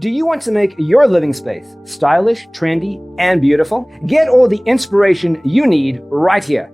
Do you want to make your living space stylish, trendy, and beautiful? Get all the inspiration you need right here.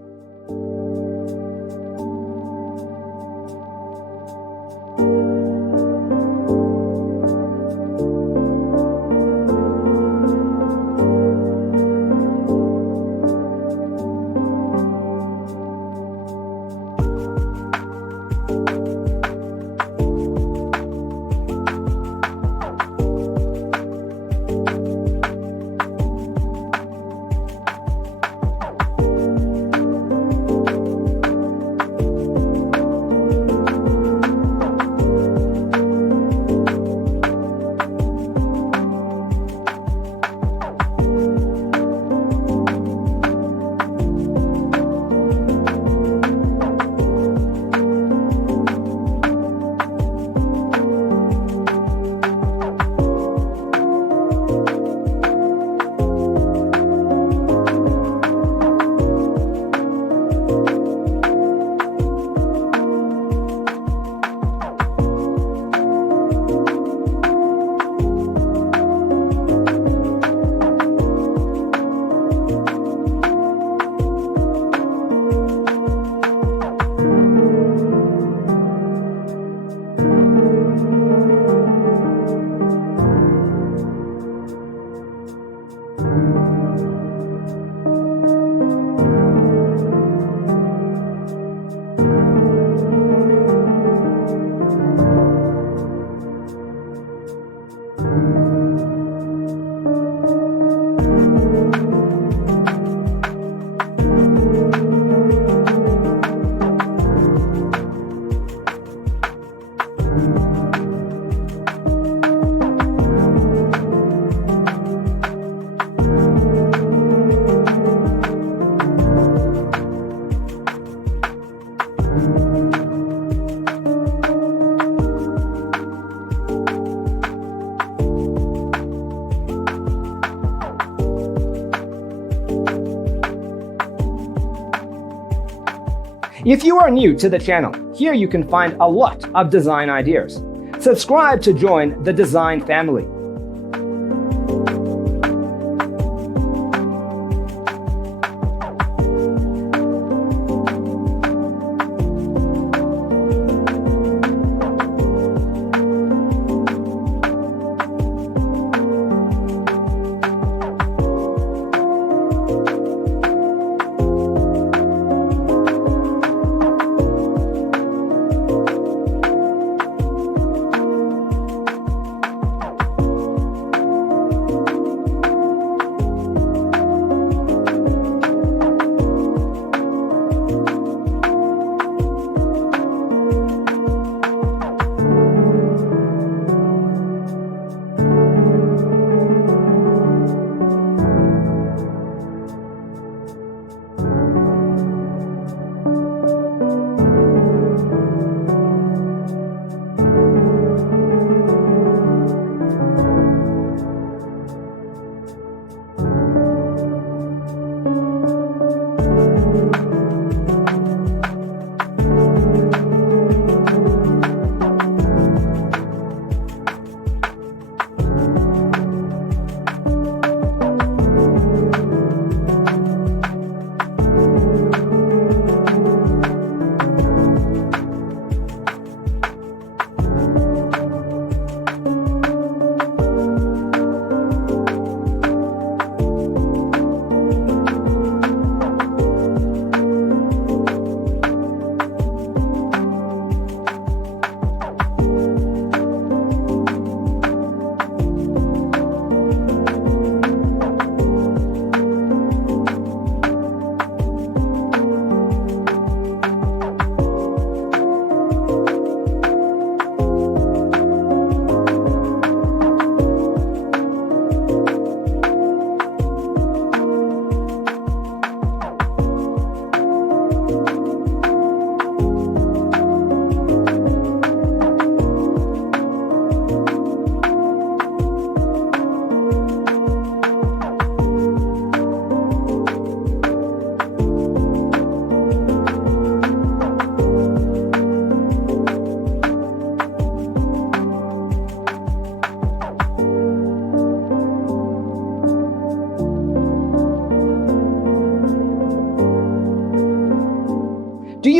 If you are new to the channel, here you can find a lot of design ideas. Subscribe to join the design family.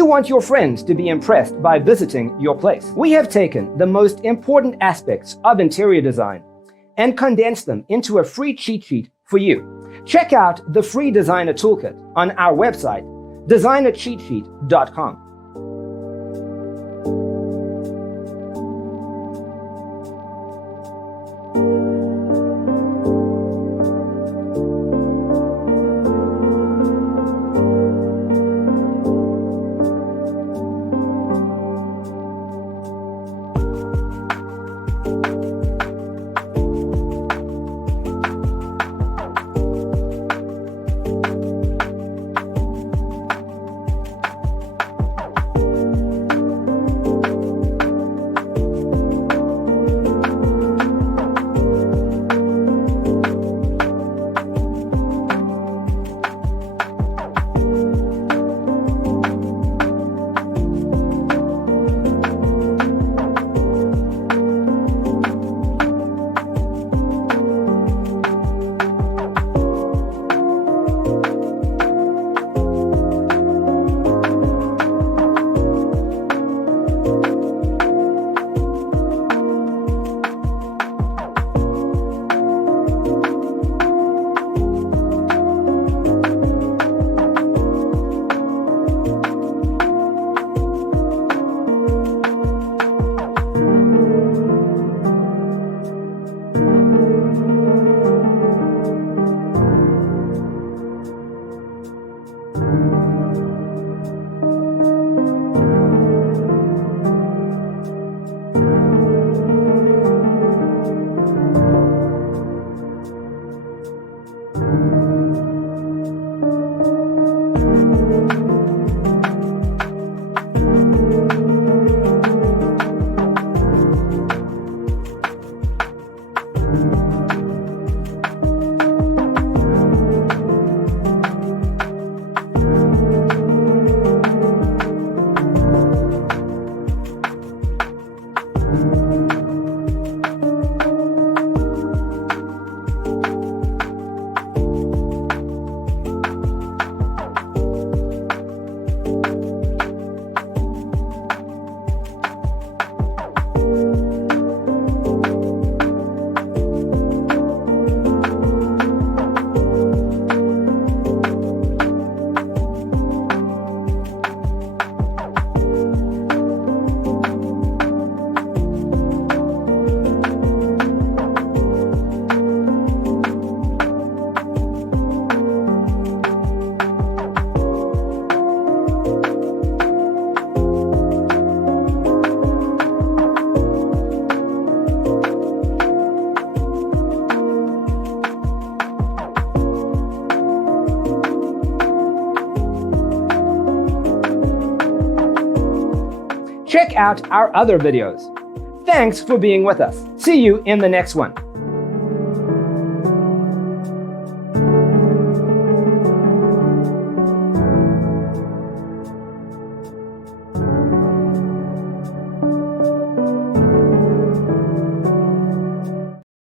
You want your friends to be impressed by visiting your place. We have taken the most important aspects of interior design and condensed them into a free cheat sheet for you. Check out the free designer toolkit on our website, designercheatsheet.com. Check out our other videos. Thanks for being with us. See you in the next one.